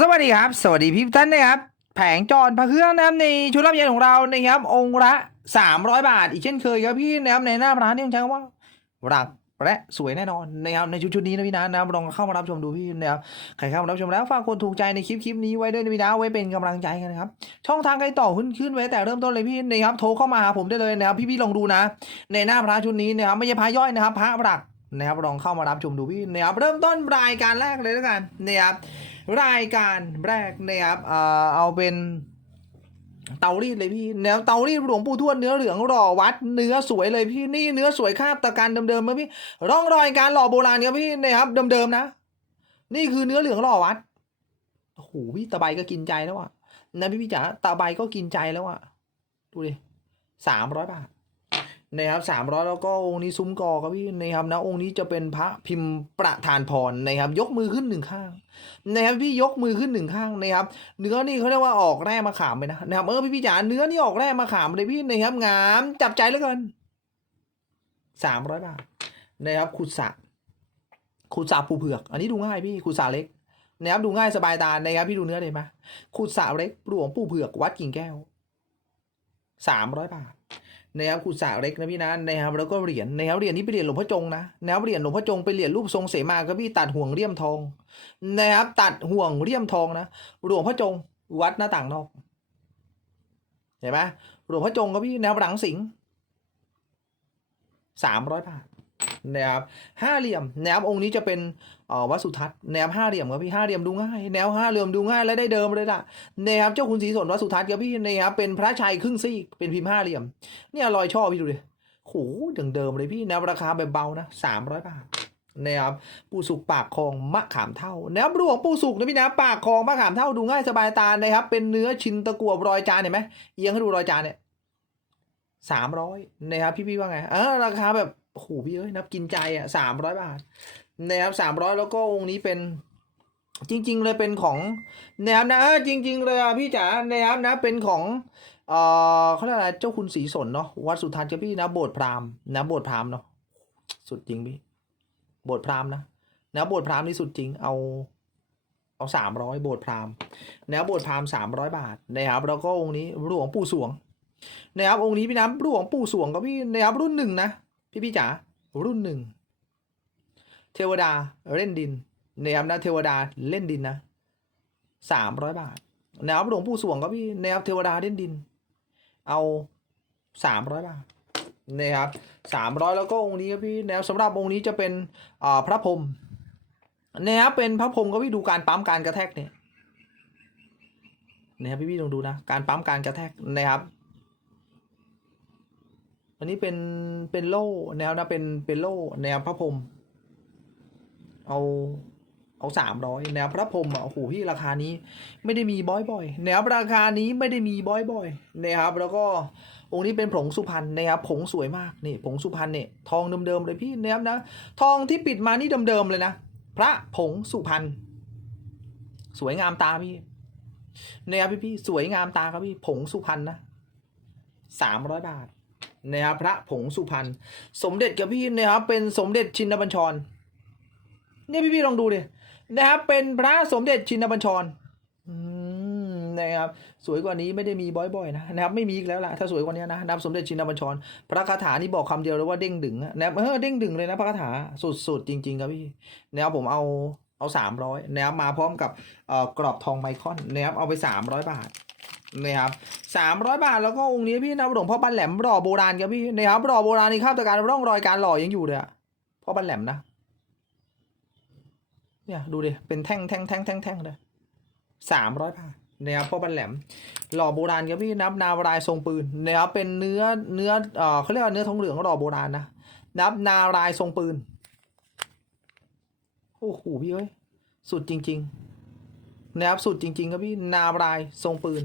สวัสดีครับ สวัสดีพี่ท่านนะครับ แผงจรพระเครื่องนะครับในชุดรับเย็นของเรานะครับ องค์ละ300บาท อีกเช่นเคยครับพี่นะครับในหน้าร้านที่ต้องใช้คำว่ารักและสวยแน่นอนนะครับในชุดชุดนี้นะพี่นะนะครับลองเข้ามารับชมดูพี่นะครับใครเข้ามารับชมแล้วฝากกดถูกใจในคลิปคลิปนี้ไว้ด้วยนะพี่นะไว้เป็นกำลังใจกันนะครับช่องทางใครต่อขึ้นขึ้นไว้แต่เริ่มต้นเลยพี่นะครับโทรเข้ามาหาผมได้เลยนะครับพี่ๆลองดูนะ ในหน้าพระชุดนี้นะครับไม่ใช่พระย่อยนะครับพระหลักนะครับลองเข้ามารับชมดูพี่นะครับเริ่มต้นรายการแรกเลยแล้วกันนะครับ รายการแรกนะครับเอ่อเอาเป็นเตารีดเลยพี่แนวเตารีดหลวงปู่ทวดเนื้อเหลืองหล่อวัด เนื้อสวยเลยพี่นี่เนื้อสวยคาบตะการเดิมๆมาพี่ร่องรอยการหล่อโบราณครับพี่นะครับเดิมๆนะ นี่คือเนื้อเหลืองหล่อวัดโอ้โหพี่ตะไบก็กินใจแล้วอะนะพี่พี่จ๋าตะไบก็กินใจแล้วอะดูดิสามร้อยบาท นะครับสามร้อยแล้วก็องค์นี้ซุ้มกอครับพี่นะครับนะองค์นี้จะเป็นพระพิมพ์ประธานพรนะครับ ยกมือขึ้นหนึ่งข้างนะครับพี่ยกมือขึ้นหนึ่งข้างนะครับ เนื้อนี่เขาเรียกว่าออกแร่มาขามไปนะนะครับเออพี่พี่จ๋าเนื้อนี่ออกแร่มาขามเลยพี่นะครับงามจับใจเหลือเกินสามร้อยบาทนะครับขุดสระขุดสระปูเผือก อันนี้ดูง่ายพี่ขุดสระเล็กนะครับดูง่ายสบายตานะครับพี่ดูเนื้อเลยไหมขุดสระเล็กหลวงปูเผือกวัดกิ่งแก้วสามร้อยบาท นะครับขุสระเล็กนะพี่นะนะครับแล้วก็เหรียญนะครับเหรียญนี้เป็นเหรียญหลวงพ่อจงนะนะครับเหรียญหลวงพ่อจงเป็นเหรียญรูปทรงเสมาครับพี่ตัดห่วงเลี่ยมทองนะครับตัดห่วงเลี่ยมทองนะหลวงพ่อจงวัดหน้าต่างนอกเห็นไหมหลวงพ่อจงครับพี่แนวหลังสิงสามร้อยบาท นะครับห้าเหลี่ยมแนวองค์นี้จะเป็นวัดสุทัศน์แนวห้าเหลี่ยมครับพี่ห้าเหลี่ยมดูง่ายแนวห้าเหลี่ยมดูง่ายและได้เดิมเลยล่ะนะครับเจ้าคุณศรีสนวัดสุทัศน์ครับพี่นะครับเป็นพระชัยครึ่งซีกเป็นพิมพ์ห้าเหลี่ยม เนี่ยรอยช่อพี่ดูดิโหถึงเดิมเลยพี่แนวราคาแบบเบานะสามร้อยบาทนะครับปูสุกปากคลองมะขามเท่าแนวหลวงปูสุกนะพี่นะปากคลองมะขามเท่าดูง่ายสบายตานะครับ เป็นเนื้อชิ้นตะกั่วรอยจานเห็นไหมเอียงให้ดูรอยจานเนี่ยสามร้อยนะครับพี่พี่ว่าไงเออราคาแบบ โอ้โหพี่เอ้ยนับกินใจอะสามร้อยบาทนะครับสามร้อยแล้วก็องค์นี้เป็น จริง ๆ เลยเป็นของแนวนะเออจริง ๆ เลยอะพี่จ๋าแนวนะเป็นของเอ่อเขาเรียกอะไรเจ้าคุณศรีสนเนาะวัดสุทัศน์ครับพี่นะโบสถ์พราหมณ์นะโบสถ์พราหมณ์เนาะสุดจริงพี่โบสถ์พราหมณ์นะนะโบสถ์พราหมณ์นี่สุดจริงเอาเอาสามร้อยโบสถ์พราหมณ์นะโบสถ์พราหมณ์สามร้อยบาทนะครับแล้วก็องค์นี้หลวงปู่สวงนะครับองค์นี้พี่น้ำหลวงปู่สวงครับพี่นะครับรุ่นหนึ่งนะ พี่พี่จ๋ารุ่นหนึ่งเทวดาเล่นดินนอับนะเทวดาเล่นดินนะสามร้อยบาทนะครับหลวงปู่สวงครับพี่นะครับเทวดาเล่นดิน เอาสามร้อยบาทนะครับสามร้อยแล้วก็องค์นี้ครับพี่แนวสำหรับองค์นี้จะเป็นพระพรหมนะครับเป็นพระพรหมก็พี่ดูการปั๊มการกระแทกเนี่ยนะครับพี่พี่ลองดูนะ การปั๊มการกระแทกนะครับ อันนี้เป็นเป็นโล่แนวนะเป็นเป็นโล่แนวพระพรหมเอาเอาสามร้อยแนวพระพรหมอะโอ้โหพี่ราคานี้ไม่ได้มีบ่อยๆนะครับราคานี้ไม่ได้มีบ่อยๆนะครับ แล้วก็องค์นี้เป็นผงสุพรรณนะครับผงสวยมากนี่ผงสุพรรณเนี่ยทองเดิมๆเลยพี่นะครับนะ ทองที่ปิดมานี่เดิมๆเลยนะพระผงสุพรรณสวยงามตาพี่นะครับพี่พี่สวยงามตาครับพี่ผงสุพรรณนะสามร้อยบาท นะครับพระผงสุพรรณสมเด็จกับพี่นะครับเป็นสมเด็จชินบัญชรเนี่ยพี่ๆลองดูดินะครับเป็นพระสมเด็จชินบัญชรอืมนะครับสวยกว่านี้ไม่ได้มีบ่อยๆนะนะครับไม่มีอีกแล้วล่ะถ้าสวยกว่านี้นะนะครับสมเด็จชินบัญชร พระคาถานี่บอกคำเดียวเลยว่าเด้งดึงนะครับเออเด้งดึงเลยนะพระคาถาสุดๆจริงๆครับพี่นะครับผมเอาเอาสามร้อยนะครับมาพร้อมกับกรอบทองไมคอนนะครับเอาไปสามร้อยบาท นะครับสามร้อยบาทแล้วก็องค์นี้พี่นะหลวงพ่อบ้านแหลมหล่อโบราณครับพี่นะครับหล่อโบราณนี่ข้ามตะการร่องรอยการหล่อยังอยู่เลยอะพ่อบ้านแหลมนะเนี่ยดูดิเป็นแท่งแท่งแท่งแท่งแท่งเลยสามร้อยบาทนะครับพ่อบันแหลม หล่อโบราณครับพี่นับนาวรายทรงปืนนะครับเป็นเนื้อเนื้อเอ่อเขาเรียกว่าเนื้อทองเหลืองหล่อโบราณนะนับนารายทรงปืนโอ้โหพี่เอ้ยสุดจริง ๆ นะครับสุดจริง ๆ ครับพี่นารายทรงปืน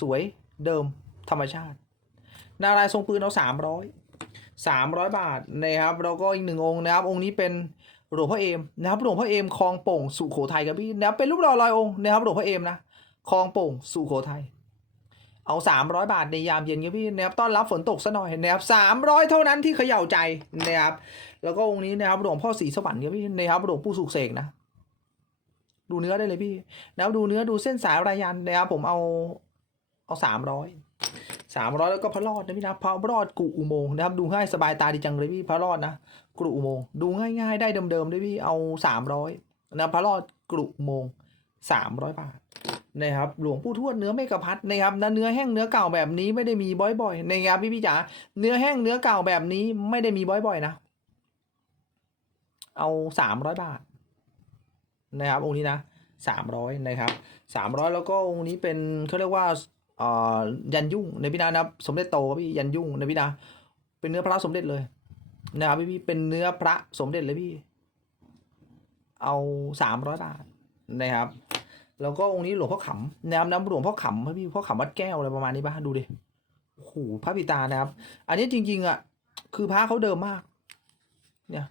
สวยเดิมธรรมชาติ นารายทรงปืนเอาสามร้อยสามร้อยบาทนะครับแล้วก็อีกหนึ่งองค์นะครับองค์นี้เป็นหลวงพ่อเอมนะครับหลวงพ่อเอมคลองโป่งสุโขทัยครับพี่นะครับเป็นรูปหล่อลอยองค์นะครับหลวงพ่อเอมนะคลองโป่งสุโขทัยเอาสามร้อยบาทในยามเย็นครับพี่นะครับต้อนรับฝนตกซะหน่อยนะครับสามร้อยเท่านั้นที่เขย่าใจนะครับแล้วก็องค์นี้นะครับหลวงพ่อศรีสวรรค์ครับพี่นะครับหลวงปู่สุกเสกนะดูเนื้อได้เลยพี่นะครับดูเนื้อดูเส้นสายระยันนะครับผมเอา เอาสามร้อยสามร้อยแล้วก็พระรอดนะพี่นะพระรอดกุอุโมงนะครับ ดูง่ายสบายตาดีจังเลยพี่พระรอดนะกรุอุโมงดูง่ายๆได้เดิมๆด้วยพี่เอาสามร้อยนะพระรอดกรุอุโมงสามร้อยบาทนะครับหลวงปู่ทวดเนื้อเมกะพัดนะครับนะเนื้อแห้งเนื้อเก่าแบบนี้ไม่ได้มีบ่อยๆนะครับพี่พี่จ๋าเนื้อแห้งเนื้อเก่าแบบนี้ไม่ได้มีบ่อยๆนะ เอาสามร้อยบาทนะครับองค์นี้นะสามร้อยนะครับสามร้อยแล้วก็องค์นี้เป็นเขาเรียกว่า ยันยุ่งในพี่นานะครับ สมเด็จโตครับพี่ยันยุ่งในพี่นาเป็นเนื้อพระสมเด็จเลยนะครับพี่เป็นเนื้อพระสมเด็จเลยพี่ เอาสามร้อยบาทนะครับ แล้วก็องค์นี้หลวงพ่อขำนะครับน้ำหลวงพ่อขำครับพี่พ่อขำวัดแก้วอะไรประมาณนี้ป่ะดูดิโอ้โหพระปิตานะครับ อันนี้จริง ๆ อะ คือพระเขาเดิมมาก เนี่ย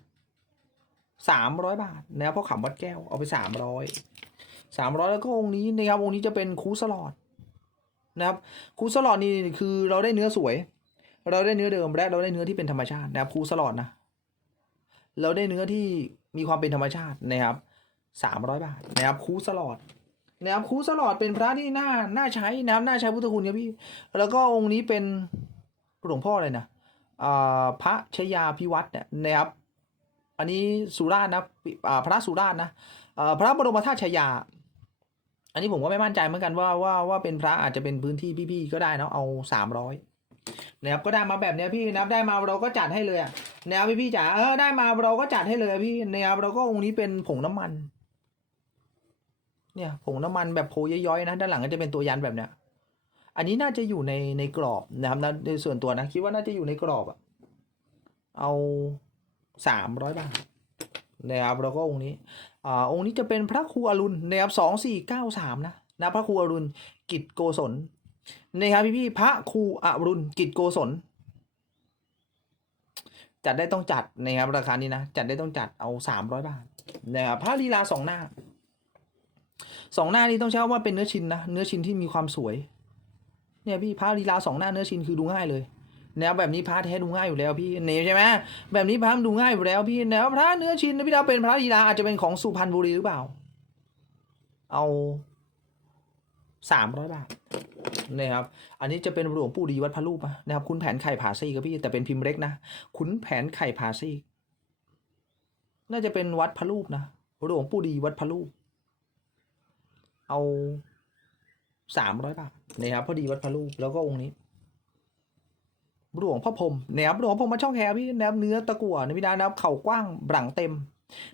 สามร้อยบาทนะครับพ่อขำวัดแก้วเอาไปสามร้อยสามร้อยแล้วก็องค์นี้นะครับองค์นี้จะเป็นคูสลอด นะครับคูสลอดนี่คือเราได้เนื้อสวย เราได้เนื้อเดิมและเราได้เนื้อที่เป็นธรรมชาตินะครับคูสลอดนะ เราได้เนื้อที่มีความเป็นธรรมชาตินะครับสามร้อยบาทนะครับคูสลอดนะครับครูสลอดเป็นพระที่น่าน่าใช้นะครับน่าใช้พุทธคุณครับพี่ แล้วก็องค์นี้เป็นหลวงพ่อเลยนะพระชยาพิวัตรเนี่ยนะครับอันนี้สุราษฎร์นะพระสุราษฎร์นะพระบรมธาตุชยา อันนี้ผมก็ไม่มั่นใจเหมือนกันว่าว่าว่าเป็นพระอาจจะเป็นพื้นที่พี่ๆก็ได้เนาะเอาสามร้อยนะครับก็ได้มาแบบเนี้ยพี่นับได้มาเราก็จัดให้เลยอะนะครับพี่ๆจ๋าเออได้มาเราก็จัดให้เลยพี่นะครับเราก็องค์นี้เป็นผงน้ำมัน เนี่ยผงน้ำมันแบบโพย้อยๆนะด้านหลังก็จะเป็นตัวยันแบบเนี้ยอันนี้น่าจะอยู่ในในกรอบนะครับนะในส่วนตัวนะคิดว่าน่าจะอยู่ในกรอบอะเอาสามร้อยบาท นะครับแล้วก็องค์นี้อ่าองค์นี้จะเป็นพระครูอรุณนะครับสองสี่เก้าสามนะนะพระครูอรุณกิจโกศลนะครับพี่พี่พระครูอรุณกิจโกศลจัดได้ต้องจัดนะครับราคานี้นะจัดได้ต้องจัดเอาสามร้อยบาทนะครับพระลีลาสองหน้าสองหน้านี้ต้องใช้ว่าเป็นเนื้อชิ้นนะเนื้อชิ้นที่มีความสวย เนี่ยพี่พระลีลาสองหน้าเนื้อชิ้นคือดูง่ายเลย แนวแบบนี้พระแท้ดูง่ายอยู่แล้วพี่เนวใช่ไหมแบบนี้พระดูง่ายอยู่แล้วพี่แนวพระเนื้อชินนะพี่ดาวเป็นพระลีลาอาจจะเป็นของสุพรรณบุรีหรือเปล่า เอาสามร้อยบาทนะครับ อันนี้จะเป็นหลวงปู่ดีวัดพระรูปะนะครับคุณแผนไข่ผาซีครับพี่แต่เป็นพิมพ์เล็กนะคุณแผนไข่ผาซีน่าจะเป็นวัดพระรูปนะหลวงปู่ดีวัดพระรูป เอาสามร้อยบาทนะครับพอดีวัดพระลูกแล้วก็องค์นี้ หลวงพ่อพรมนะครับหลวงพ่อพรหมมาช่องแคร์พี่นะครับเนื้อตะกั่วนะพี่ดานะครับเข่ากว้างหลังเต็ม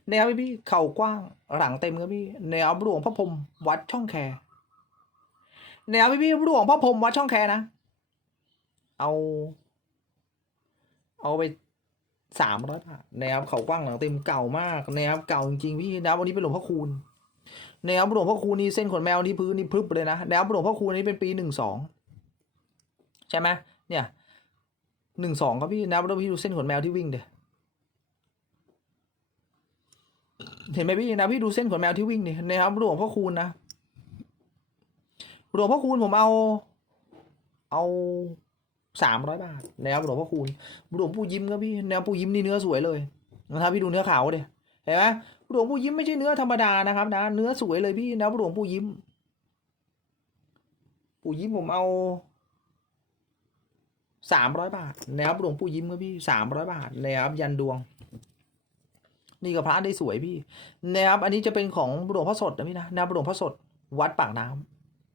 นะครับพี่เข่ากว้างหลังเต็มครับพี่นะครับหลวงพ่อพรมวัดช่องแคร์นะครับพี่หลวงพ่อพรมวัดช่องแคร์นะ เอา เอาไปสามร้อยบาทนะครับเข่ากว้างหลังเต็มเก่ามากนะครับเก่าจริงๆพี่นะครับวันนี้เป็นหลวงพ่อคูณแนวหลวงพ่อคูณนี่เส้นขนแมวนี่พื้นนี่พรึบเลยนะแนวหลวงพ่อคูณนี่เป็นปีหนึ่งสองใช่ไหมเนี่ย หนึ่งสองครับพี่แนวแล้วพี่ดูเส้นขนแมวที่วิ่งเดี๋ยเห็นไหมพี่นะพี่ดูเส้นขนแมวที่วิ่งนี่นะครับหลวงพ่อคูณนะหลวงพ่อคูณผมเอา เอาสามร้อยบาทนะครับหลวงพ่อคูณหลวงปู่ยิ้มครับพี่แนวปู่ยิ้มนี่เนื้อสวยเลยนะครับพี่ดูเนื้อขาวเดี๋ยเห็นไหมหลวงปู่ยิ้มไม่ใช่เนื้อธรรมดานะครับนะเนื้อสวยเลยพี่นะหลวงปู่ยิ้ม ปู่ยิ้มผมเอา สามร้อยบาทนะครับหลวงปู่ยิ้มครับพี่สามร้อยบาทนะครับยันดวง นี่ก็พระได้สวยพี่นะครับอันนี้จะเป็นของหลวงพ่อสดนะพี่นะนะครับหลวงพ่อสดวัดปากน้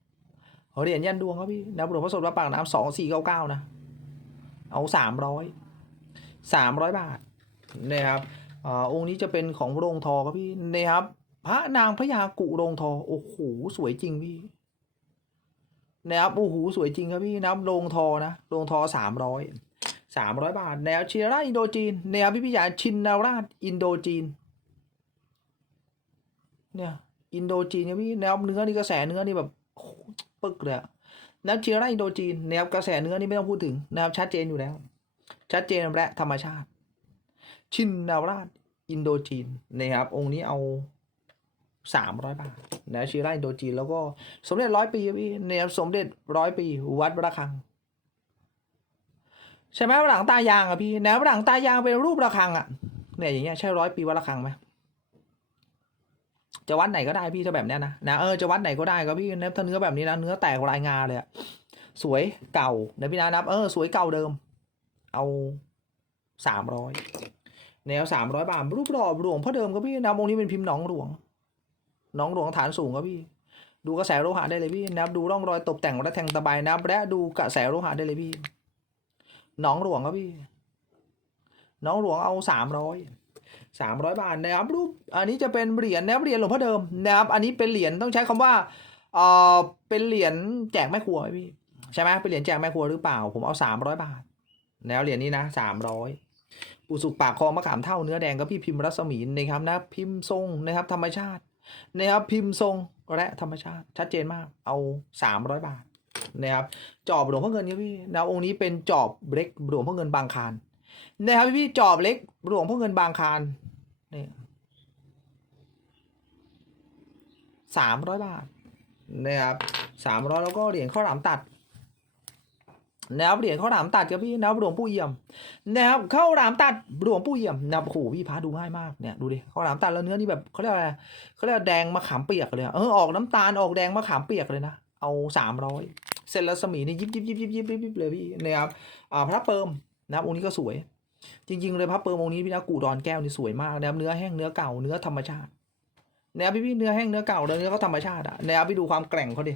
ำเหรียญยันดวงครับพี่นะครับหลวงพ่อสดวัดปากน้ำสองสี่เก้าเก้านะเอาสามร้อยสามร้อยบาทนะครับอองค์นี้จะเป็นของโรงทอครับพี่นะครับพระนางพระยากุโรงทอโอ้โหสวยจริงพี่ นะครับโอ้โหสวยจริงครับพี่นะครับโรงทอนะโรงทอสามร้อยสามร้อยบาท แนวชินาราอินโดจีน แนวพี่พี่ใหญ่ชินนาราอินโดจีน เนี่ยอินโดจีนครับพี่แนวเนื้อนี่กระแสเนื้อนี่แบบปึกเลยอะแนวชินาราอินโดจีน แนวกระแสเนื้อนี่ไม่ต้องพูดถึงนะครับชัดเจนอยู่แล้ว ชัดเจนและธรรมชาติ ชินนาราอินโดจีนนะครับองค์นี้เอา สามร้อยบาทนะชิราอินโดจีแล้วก็สมเด็จร้อยปีพี่เนี่ยสมเด็จร้อยปี วัดระฆัง ใช่ไหมหลังตายางอะพี่แนวหลังตายางเป็นรูประฆังอะเนี่ยอย่างเงี้ยใช่ร้อยปีวัดระฆังไหมจะวัดไหนก็ได้พี่ถ้าแบบเนี้ยนะนะเออจะวัดไหนก็ได้ครับพี่นะถ้าเนื้อแบบนี้นะเนื้อแตกรายงานเลยอะสวยเก่านะพี่นะนับเออสวยเก่าเดิม เอาสามร้อยแนวสามร้อยบาทรูปหล่อหลวงพ่อเดิมครับพี่นะองค์นี้เป็นพิมพ์หนองหลวง น้องหลวงฐานสูงครับพี่ ดูกระแสโลหะได้เลยพี่นะครับดูร่องรอยตกแต่งและแทงตะไบนะครับและดูกระแสโลหะได้เลยพี่หนองหลวงครับพี่หนองหลวงเอาสามร้อยสามร้อยบาทนะครับรูปอันนี้จะเป็นเหรียญนะครับเหรียญหลวงพ่อเดิมนะครับอันนี้เป็นเหรียญต้องใช้คำว่าเออเป็นเหรียญแจกแม่ครัวพี่ใช่ไหมเป็นเหรียญแจกแม่ครัวหรือเปล่า ผมเอาสามร้อยบาทแล้วเหรียญนี้นะสามร้อยปูสุกปากคอมะขามเท่าเนื้อแดงก็พี่พิมพ์รัศมีนะครับนะพิมพ์ทรงนะครับธรรมชาติ นะครับพิมพ์ทรงและธรรมชาติชัดเจนมากเอาสามร้อยบาทนะครับจอบหลวงพ่อเงินครับพี่นะองค์นี้เป็นจอบเล็กหลวงพ่อเงินบางคารนะครับพี่จอบเล็กหลวงพ่อเงินบางคารนี่สามร้อยบาทนะครับสามร้อยแล้วก็เหรียญข้าวหลามตัด นะครับเหรียญข้าวหลามตัดครับพี่นะครับหลวงปู่เอี่ยมนะครับข้าวหลามตัดหลวงปู่เอี่ยมนะครับโอ้โหพี่พาดูง่ายมากเนี่ยดูดิข้าวหลามตัดแล้วเนื้อนี่แบบเขาเรียกอะไรเขาเรียกแดงมะขามเปียกเลยเออออกน้ำตาลออกแดงมะขามเปียกเลยนะเอาสามร้อยเส้นรัศมีนี่ยิบยิบยิบยิบยิบยิบเลยพี่นะครับอ่าพระเปิมนะครับองค์นี้ก็สวย จริง ๆ เลยพระเปิมองค์นี้พี่นะกูดอนแก้วนี่สวยมากนะครับเนื้อแห้งเนื้อเก่าเนื้อธรรมชาตินะครับพี่พี่เนื้อแห้งเนื้อเก่าแล้วเนื้อเขาธรรมชาติอะนะครับพี่ดูความแกร่งเขาดิ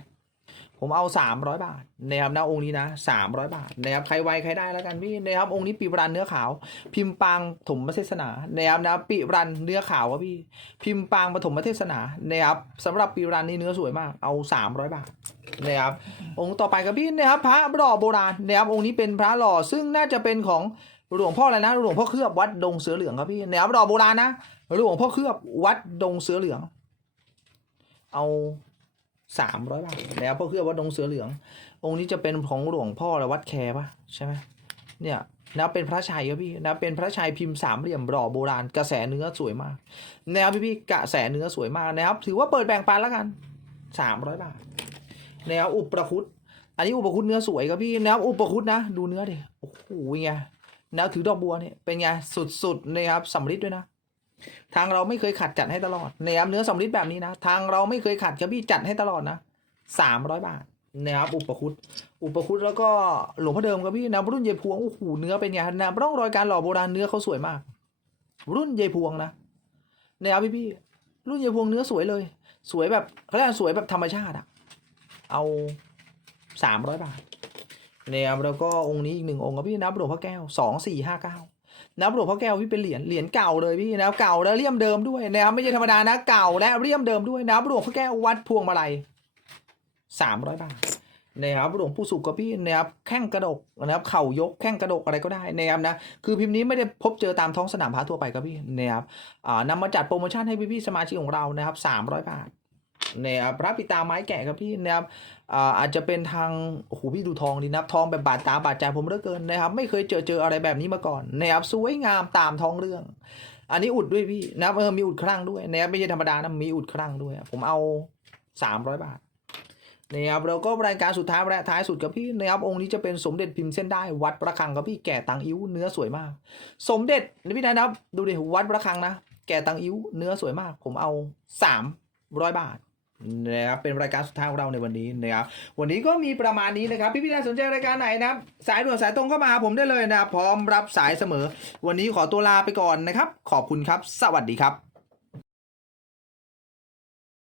ผมเอาสามร้อยบาทนะครับนะองค์นี้นะสามร้อยบาทนะครับใครไวใครได้แล้วกันพี่นะครับองค์นี้ปีบรันเนื้อขาว พิมพ์ปางถมเทศนานะครับนะปีบรันเนื้อขาวครับพี่ พิมพ์ปางปฐมเทศนานะครับสำหรับปีบรันนี่เนื้อสวยมากเอาสามร้อยบาทนะครับองค์ต่อไปครับพี่นะครับพระหล่อโบราณนะครับองค์นี้เป็นพระหล่อซึ่งน่าจะเป็นของหลวงพ่ออะไรนะหลวงพ่อเคลือบวัดดงเสือเหลืองครับพี่นะครับหล่อโบราณนะหลวงพ่อเคลือบวัดดงเสือเหลือง เอา สามร้อยบาทแล้วพ่อเคลือบวัดดงเสือเหลือง องค์นี้จะเป็นของหลวงพ่อและวัดแคร์ปะใช่ไหมเนี่ยนะเป็นพระชัยครับพี่นะเป็นพระชัยพิมพ์สามเหลี่ยมหล่อโบราณกระแสเนื้อสวยมากนะครับพี่พี่กระแสเนื้อสวยมากนะครับถือว่าเปิดแบ่งปันแล้วกันสามร้อยบาทแนวอุปประคุตอันนี้อุปคุตเนื้อสวยครับพี่นะครับอุปคุตนะ ดูเนื้อดิโอ้โหไงแนวถือดอกบัวเนี่ยเป็นไงสุดๆนะครับสำริดด้วยนะ ทางเราไม่เคยขัดจัดให้ตลอดนะครับเนื้อสำริดแบบนี้นะ ทางเราไม่เคยขัดครับพี่จัดให้ตลอดนะสามร้อยบาทนะครับอุปคุตอุปคุตแล้วก็หลวงพ่อเดิมครับพี่นะรุ่นเยพวงโอ้โหเนื้อเป็นไงนะร่องรอยการหล่อโบราณเนื้อเขาสวยมาก รุ่นเยพวงนะนะครับพี่พี่รุ่นเยพวงเนื้อสวยเลย สวยแบบเขาเรียกสวยแบบธรรมชาติอะเอาสามร้อยบาทนะครับแล้วก็องค์นี้อีกหนึ่งองค์ครับพี่นับหลวงพ่อแก้วสองสี่ห้าเก้า นะครับหลวงพ่อแก้วพี่เป็นเหรียญเหรียญเก่าเลยพี่นะครับเก่าและเลี่ยมเดิมด้วยนะครับไม่ใช่ธรรมดานะเก่าและเลี่ยมเดิมด้วยนะครับหลวงพ่อแก้ววัดพวงมาลัยสามร้อยบาทนะครับหลวงปู่สุกกับพี่นะครับแข้งกระดกนะครับเข่ายกแข้งกระดกอะไรก็ได้นะครับนะคือพิมพ์นี้ไม่ได้พบเจอตามท้องสนามพระทั่วไปครับพี่นะครับอ่านำมาจัดโปรโมชั่นให้พี่ๆสมาชิกของเรานะครับสามร้อยบาท นะครับพระปิตาไม้แกะครับพี่นะครับอาจจะเป็นทางโอ้โหพี่ดูทองดีนะครับทองแบบบาดตาบาดใจผมเหลือเกินนะครับ ไม่เคยเจอเจออะไรแบบนี้มาก่อนนะครับสวยงามตามท้องเรื่อง อันนี้อุดด้วยพี่นะครับเออมีอุดครั่งด้วยนะครับไม่ใช่ธรรมดานะมีอุดครั่งด้วย ผมเอาสามร้อยบาทนะครับแล้วก็รายการสุดท้ายและท้ายสุดกับพี่นะครับองค์นี้จะเป็นสมเด็จพิมพ์เส้นได้วัดประคังกับพี่แก่ตังอิ้วเนื้อสวยมาก สมเด็จพี่นะครับดูดิวัดประคังนะแก่ตังอิ้วเนื้อสวยมาก ผมเอาสามร้อยบาท นะครับเป็นรายการสุดท้ายของเราในวันนี้นะครับวันนี้ก็มีประมาณนี้นะครับ พี่พี่ๆสนใจรายการไหนนะครับสายด่วนสายตรงเข้ามาหาผมได้เลยนะครับพร้อมรับสายเสมอ วันนี้ขอตัวลาไปก่อนนะครับ ขอบคุณครับ สวัสดีครับ